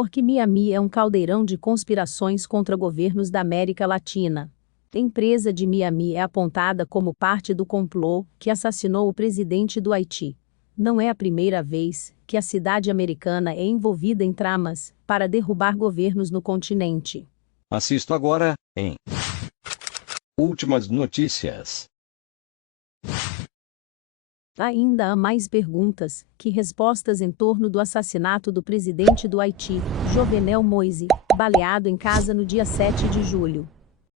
Porque Miami é um caldeirão de conspirações contra governos da América Latina. A empresa de Miami é apontada como parte do complô que assassinou o presidente do Haiti. Não é a primeira vez que a cidade americana é envolvida em tramas para derrubar governos no continente. Assisto agora, em Últimas Notícias. Ainda há mais perguntas que respostas em torno do assassinato do presidente do Haiti, Jovenel Moïse, baleado em casa no dia 7 de julho.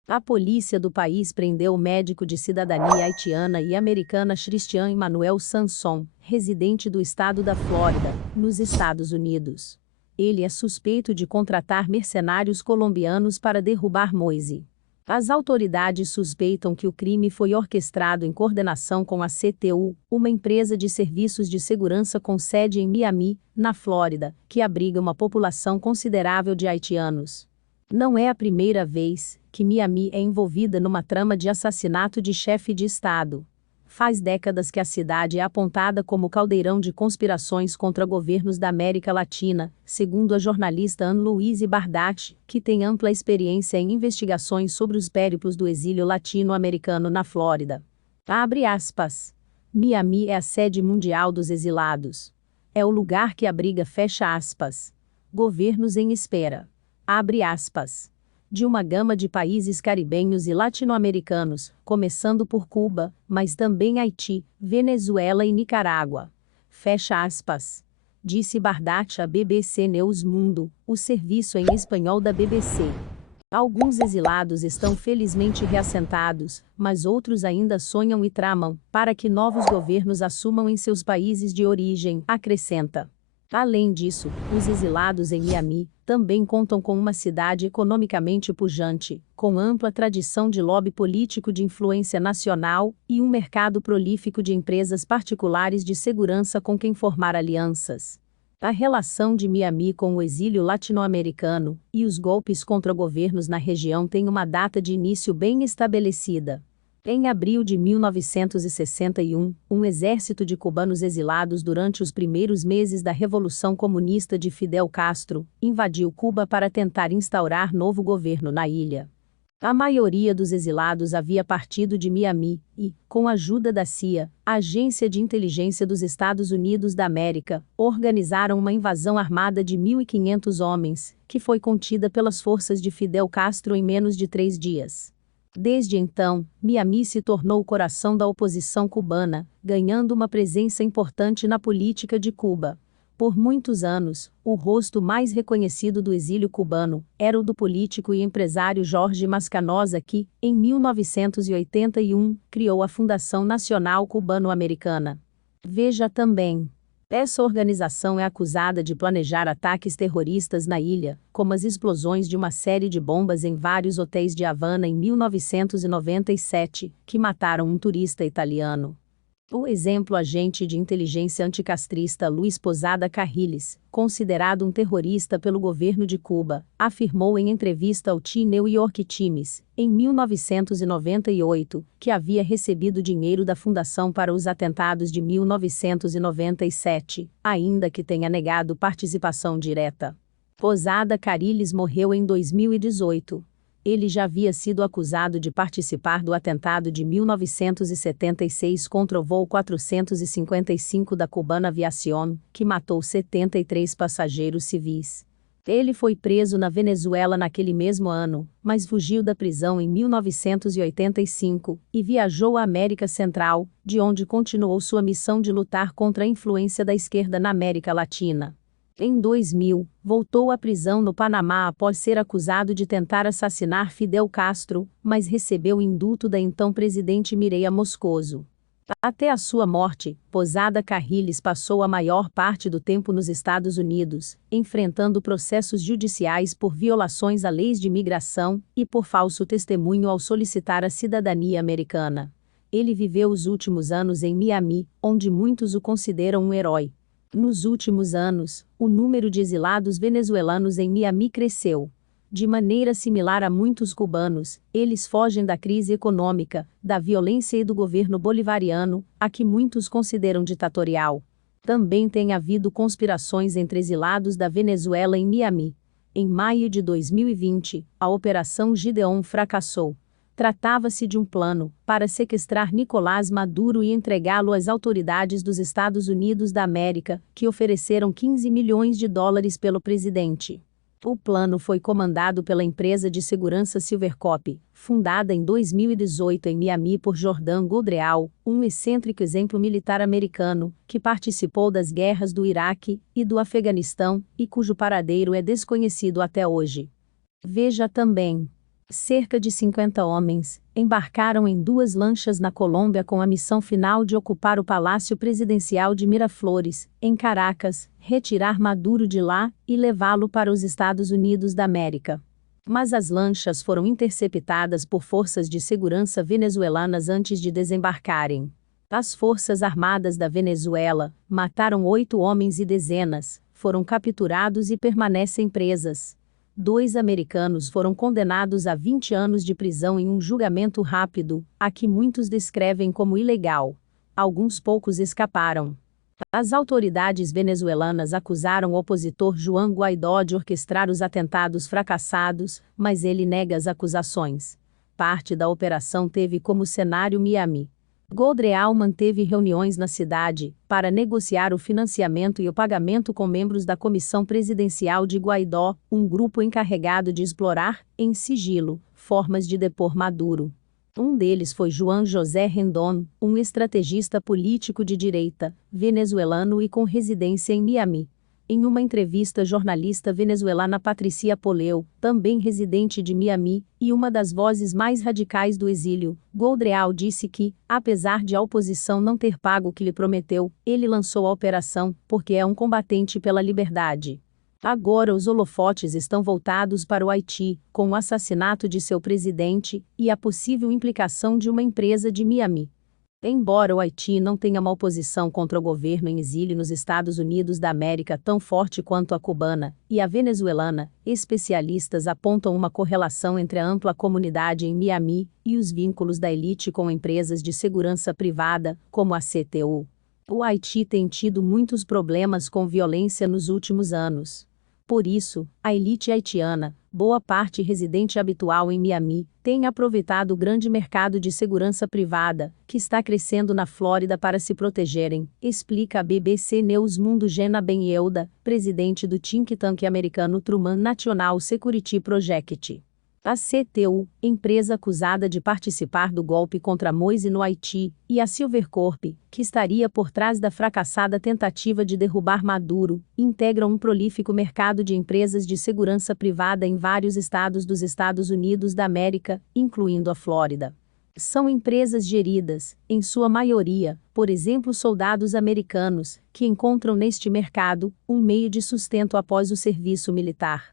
A polícia do país prendeu o médico de cidadania haitiana e americana Christian Emmanuel Sanson, residente do estado da Flórida, nos Estados Unidos. Ele é suspeito de contratar mercenários colombianos para derrubar Moïse. As autoridades suspeitam que o crime foi orquestrado em coordenação com a CTU, uma empresa de serviços de segurança com sede em Miami, na Flórida, que abriga uma população considerável de haitianos. Não é a primeira vez que Miami é envolvida numa trama de assassinato de chefe de Estado. Faz décadas que a cidade é apontada como caldeirão de conspirações contra governos da América Latina, segundo a jornalista Anne-Louise Bardach, que tem ampla experiência em investigações sobre os périplos do exílio latino-americano na Flórida. Abre aspas. Miami é a sede mundial dos exilados. É o lugar que abriga, fecha aspas, governos em espera. Abre aspas. De uma gama de países caribenhos e latino-americanos, começando por Cuba, mas também Haiti, Venezuela e Nicarágua. Fecha aspas. Disse Bardach à BBC News Mundo, o serviço em espanhol da BBC. Alguns exilados estão felizmente reassentados, mas outros ainda sonham e tramam para que novos governos assumam em seus países de origem, acrescenta. Além disso, os exilados em Miami também contam com uma cidade economicamente pujante, com ampla tradição de lobby político de influência nacional e um mercado prolífico de empresas particulares de segurança com quem formar alianças. A relação de Miami com o exílio latino-americano e os golpes contra governos na região tem uma data de início bem estabelecida. Em abril de 1961, um exército de cubanos exilados durante os primeiros meses da Revolução Comunista de Fidel Castro invadiu Cuba para tentar instaurar novo governo na ilha. A maioria dos exilados havia partido de Miami e, com a ajuda da CIA, a Agência de Inteligência dos Estados Unidos da América, organizaram uma invasão armada de 1.500 homens, que foi contida pelas forças de Fidel Castro em menos de 3 dias. Desde então, Miami se tornou o coração da oposição cubana, ganhando uma presença importante na política de Cuba. Por muitos anos, o rosto mais reconhecido do exílio cubano era o do político e empresário Jorge Mascanosa que, em 1981, criou a Fundação Nacional Cubano-Americana. Veja também. Essa organização é acusada de planejar ataques terroristas na ilha, como as explosões de uma série de bombas em vários hotéis de Havana em 1997, que mataram um turista italiano. O exemplo agente de inteligência anticastrista Luiz Posada Carriles, considerado um terrorista pelo governo de Cuba, afirmou em entrevista ao The New York Times, em 1998, que havia recebido dinheiro da fundação para os atentados de 1997, ainda que tenha negado participação direta. Posada Carriles morreu em 2018. Ele já havia sido acusado de participar do atentado de 1976 contra o voo 455 da Cubana Aviación, que matou 73 passageiros civis. Ele foi preso na Venezuela naquele mesmo ano, mas fugiu da prisão em 1985 e viajou à América Central, de onde continuou sua missão de lutar contra a influência da esquerda na América Latina. Em 2000, voltou à prisão no Panamá após ser acusado de tentar assassinar Fidel Castro, mas recebeu o indulto da então presidente Mireya Moscoso. Até a sua morte, Posada Carriles passou a maior parte do tempo nos Estados Unidos, enfrentando processos judiciais por violações a leis de imigração e por falso testemunho ao solicitar a cidadania americana. Ele viveu os últimos anos em Miami, onde muitos o consideram um herói. Nos últimos anos, o número de exilados venezuelanos em Miami cresceu. De maneira similar a muitos cubanos, eles fogem da crise econômica, da violência e do governo bolivariano, a que muitos consideram ditatorial. Também tem havido conspirações entre exilados da Venezuela em Miami. Em maio de 2020, a Operação Gideon fracassou. Tratava-se de um plano para sequestrar Nicolás Maduro e entregá-lo às autoridades dos Estados Unidos da América, que ofereceram 15 milhões de dólares pelo presidente. O plano foi comandado pela empresa de segurança Silvercop, fundada em 2018 em Miami por Jordan Goldreal, um excêntrico exemplo militar americano, que participou das guerras do Iraque e do Afeganistão e cujo paradeiro é desconhecido até hoje. Veja também. Cerca de 50 homens embarcaram em 2 lanchas na Colômbia com a missão final de ocupar o Palácio Presidencial de Miraflores, em Caracas, retirar Maduro de lá e levá-lo para os Estados Unidos da América. Mas as lanchas foram interceptadas por forças de segurança venezuelanas antes de desembarcarem. As Forças Armadas da Venezuela mataram 8 homens e dezenas foram capturados e permanecem presas. 2 americanos foram condenados a 20 anos de prisão em um julgamento rápido, a que muitos descrevem como ilegal. Alguns poucos escaparam. As autoridades venezuelanas acusaram o opositor Juan Guaidó de orquestrar os atentados fracassados, mas ele nega as acusações. Parte da operação teve como cenário Miami. Goldreal manteve reuniões na cidade para negociar o financiamento e o pagamento com membros da Comissão Presidencial de Guaidó, um grupo encarregado de explorar, em sigilo, formas de depor Maduro. Um deles foi Juan José Rendón, um estrategista político de direita, venezuelano e com residência em Miami. Em uma entrevista, a jornalista venezuelana Patricia Poleu, também residente de Miami, e uma das vozes mais radicais do exílio, Goldreal disse que, apesar de a oposição não ter pago o que lhe prometeu, ele lançou a operação porque é um combatente pela liberdade. Agora os holofotes estão voltados para o Haiti, com o assassinato de seu presidente e a possível implicação de uma empresa de Miami. Embora o Haiti não tenha uma oposição contra o governo em exílio nos Estados Unidos da América tão forte quanto a cubana e a venezuelana, especialistas apontam uma correlação entre a ampla comunidade em Miami e os vínculos da elite com empresas de segurança privada, como a CTU. O Haiti tem tido muitos problemas com violência nos últimos anos. Por isso, a elite haitiana, boa parte residente habitual em Miami, tem aproveitado o grande mercado de segurança privada, que está crescendo na Flórida para se protegerem, explica a BBC News Mundo Gena Ben-Yehuda, presidente do think tank americano Truman National Security Project. A CTU, empresa acusada de participar do golpe contra Moise no Haiti, e a Silvercorp, que estaria por trás da fracassada tentativa de derrubar Maduro, integram um prolífico mercado de empresas de segurança privada em vários estados dos Estados Unidos da América, incluindo a Flórida. São empresas geridas, em sua maioria, por exemplo soldados americanos, que encontram neste mercado um meio de sustento após o serviço militar.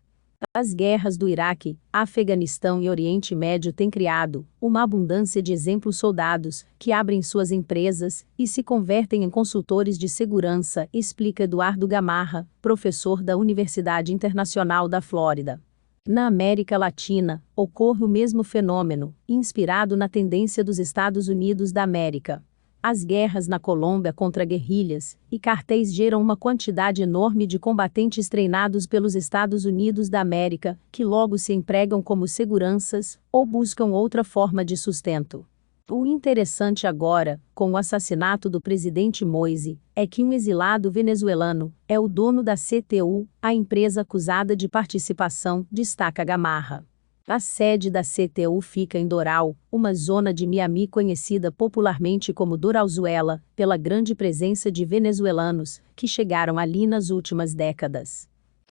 As guerras do Iraque, Afeganistão e Oriente Médio têm criado uma abundância de exemplos soldados que abrem suas empresas e se convertem em consultores de segurança, explica Eduardo Gamarra, professor da Universidade Internacional da Flórida. Na América Latina, ocorre o mesmo fenômeno, inspirado na tendência dos Estados Unidos da América. As guerras na Colômbia contra guerrilhas e cartéis geram uma quantidade enorme de combatentes treinados pelos Estados Unidos da América, que logo se empregam como seguranças ou buscam outra forma de sustento. O interessante agora, com o assassinato do presidente Moise, é que um exilado venezuelano é o dono da CTU, a empresa acusada de participação, destaca Gamarra. A sede da CTU fica em Doral, uma zona de Miami conhecida popularmente como Doralzuela, pela grande presença de venezuelanos que chegaram ali nas últimas décadas.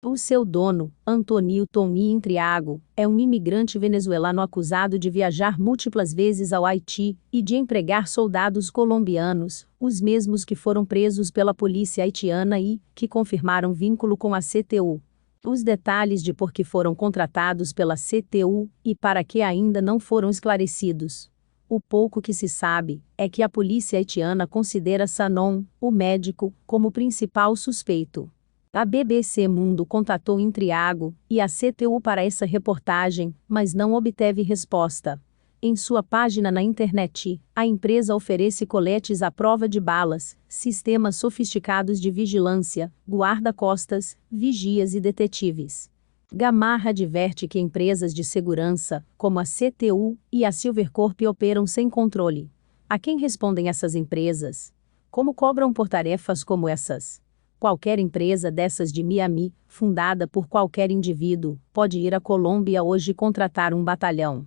O seu dono, Antonio Tony Intriago, é um imigrante venezuelano acusado de viajar múltiplas vezes ao Haiti e de empregar soldados colombianos, os mesmos que foram presos pela polícia haitiana e que confirmaram vínculo com a CTU. Os detalhes de por que foram contratados pela CTU e para que ainda não foram esclarecidos. O pouco que se sabe é que a polícia haitiana considera Sanon, o médico, como principal suspeito. A BBC Mundo contatou Intriago e a CTU para essa reportagem, mas não obteve resposta. Em sua página na internet, a empresa oferece coletes à prova de balas, sistemas sofisticados de vigilância, guarda-costas, vigias e detetives. Gamarra adverte que empresas de segurança, como a CTU e a Silvercorp, operam sem controle. A quem respondem essas empresas? Como cobram por tarefas como essas? Qualquer empresa dessas de Miami, fundada por qualquer indivíduo, pode ir à Colômbia hoje e contratar um batalhão.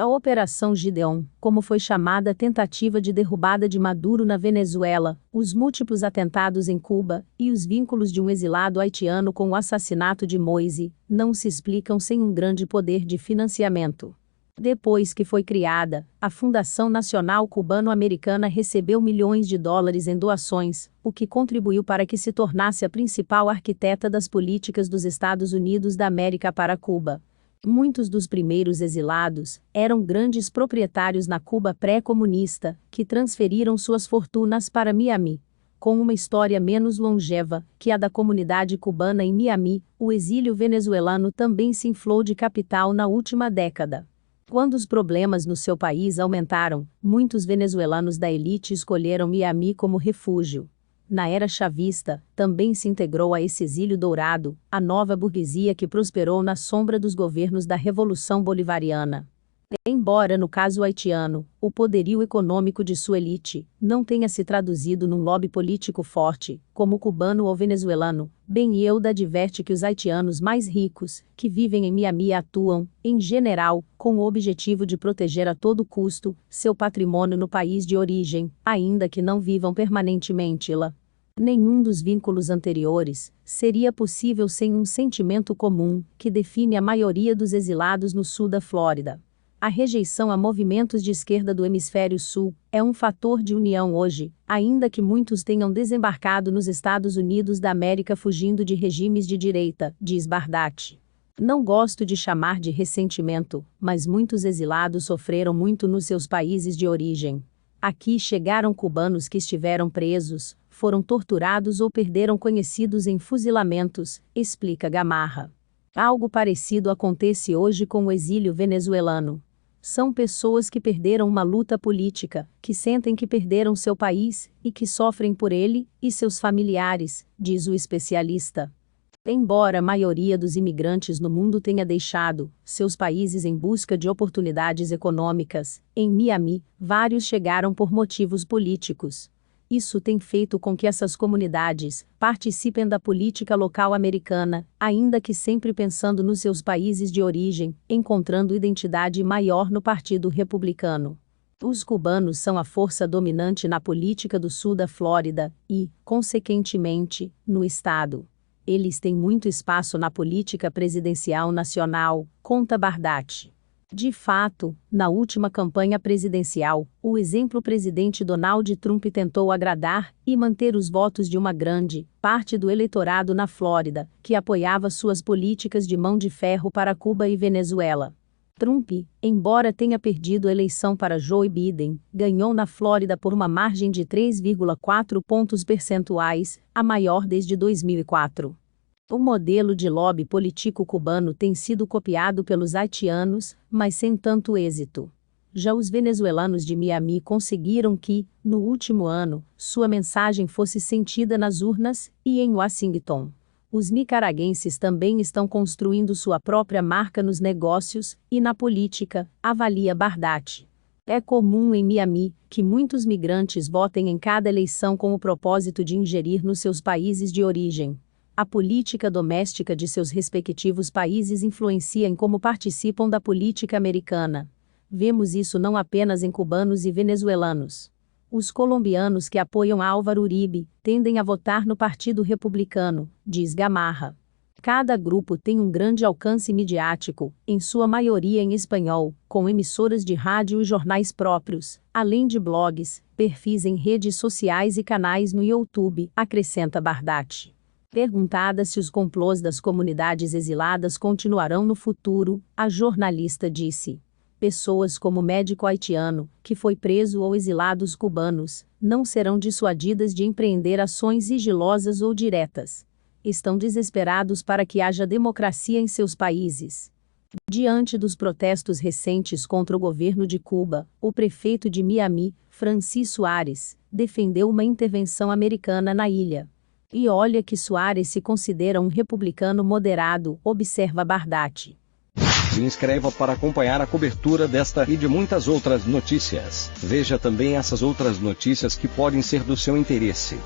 A Operação Gideon, como foi chamada a tentativa de derrubada de Maduro na Venezuela, os múltiplos atentados em Cuba e os vínculos de um exilado haitiano com o assassinato de Moise, não se explicam sem um grande poder de financiamento. Depois que foi criada, a Fundação Nacional Cubano-Americana recebeu milhões de dólares em doações, o que contribuiu para que se tornasse a principal arquiteta das políticas dos Estados Unidos da América para Cuba. Muitos dos primeiros exilados eram grandes proprietários na Cuba pré-comunista, que transferiram suas fortunas para Miami. Com uma história menos longeva que a da comunidade cubana em Miami, o exílio venezuelano também se inflou de capital na última década. Quando os problemas no seu país aumentaram, muitos venezuelanos da elite escolheram Miami como refúgio. Na era chavista, também se integrou a esse exílio dourado, a nova burguesia que prosperou na sombra dos governos da Revolução Bolivariana. Embora no caso haitiano, o poderio econômico de sua elite não tenha se traduzido num lobby político forte, como o cubano ou venezuelano, Ben Yehuda adverte que os haitianos mais ricos, que vivem em Miami atuam, em geral, com o objetivo de proteger a todo custo seu patrimônio no país de origem, ainda que não vivam permanentemente lá. Nenhum dos vínculos anteriores seria possível sem um sentimento comum que define a maioria dos exilados no sul da Flórida. A rejeição a movimentos de esquerda do hemisfério sul é um fator de união hoje, ainda que muitos tenham desembarcado nos Estados Unidos da América fugindo de regimes de direita, diz Bardati. Não gosto de chamar de ressentimento, mas muitos exilados sofreram muito nos seus países de origem. Aqui chegaram cubanos que estiveram presos, foram torturados ou perderam conhecidos em fuzilamentos, explica Gamarra. Algo parecido acontece hoje com o exílio venezuelano. São pessoas que perderam uma luta política, que sentem que perderam seu país e que sofrem por ele e seus familiares, diz o especialista. Embora a maioria dos imigrantes no mundo tenha deixado seus países em busca de oportunidades econômicas, em Miami, vários chegaram por motivos políticos. Isso tem feito com que essas comunidades participem da política local americana, ainda que sempre pensando nos seus países de origem, encontrando identidade maior no Partido Republicano. Os cubanos são a força dominante na política do sul da Flórida e, consequentemente, no estado. Eles têm muito espaço na política presidencial nacional, conta Bardati. De fato, na última campanha presidencial, o exemplo-presidente Donald Trump tentou agradar e manter os votos de uma grande parte do eleitorado na Flórida, que apoiava suas políticas de mão de ferro para Cuba e Venezuela. Trump, embora tenha perdido a eleição para Joe Biden, ganhou na Flórida por uma margem de 3,4 pontos percentuais, a maior desde 2004. O modelo de lobby político cubano tem sido copiado pelos haitianos, mas sem tanto êxito. Já os venezuelanos de Miami conseguiram que, no último ano, sua mensagem fosse sentida nas urnas e em Washington. Os nicaragüenses também estão construindo sua própria marca nos negócios e na política, avalia Bardati. É comum em Miami que muitos migrantes votem em cada eleição com o propósito de ingerir nos seus países de origem. A política doméstica de seus respectivos países influencia em como participam da política americana. Vemos isso não apenas em cubanos e venezuelanos. Os colombianos que apoiam Álvaro Uribe tendem a votar no Partido Republicano, diz Gamarra. Cada grupo tem um grande alcance midiático, em sua maioria em espanhol, com emissoras de rádio e jornais próprios, além de blogs, perfis em redes sociais e canais no YouTube, acrescenta Bardati. Perguntada se os complôs das comunidades exiladas continuarão no futuro, a jornalista disse: pessoas como o médico haitiano, que foi preso ou exilados cubanos, não serão dissuadidas de empreender ações sigilosas ou diretas. Estão desesperados para que haja democracia em seus países. Diante dos protestos recentes contra o governo de Cuba, o prefeito de Miami, Francis Suárez, defendeu uma intervenção americana na ilha. E olha que Suárez se considera um republicano moderado, observa Bardatti. Se inscreva para acompanhar a cobertura desta e de muitas outras notícias. Veja também essas outras notícias que podem ser do seu interesse.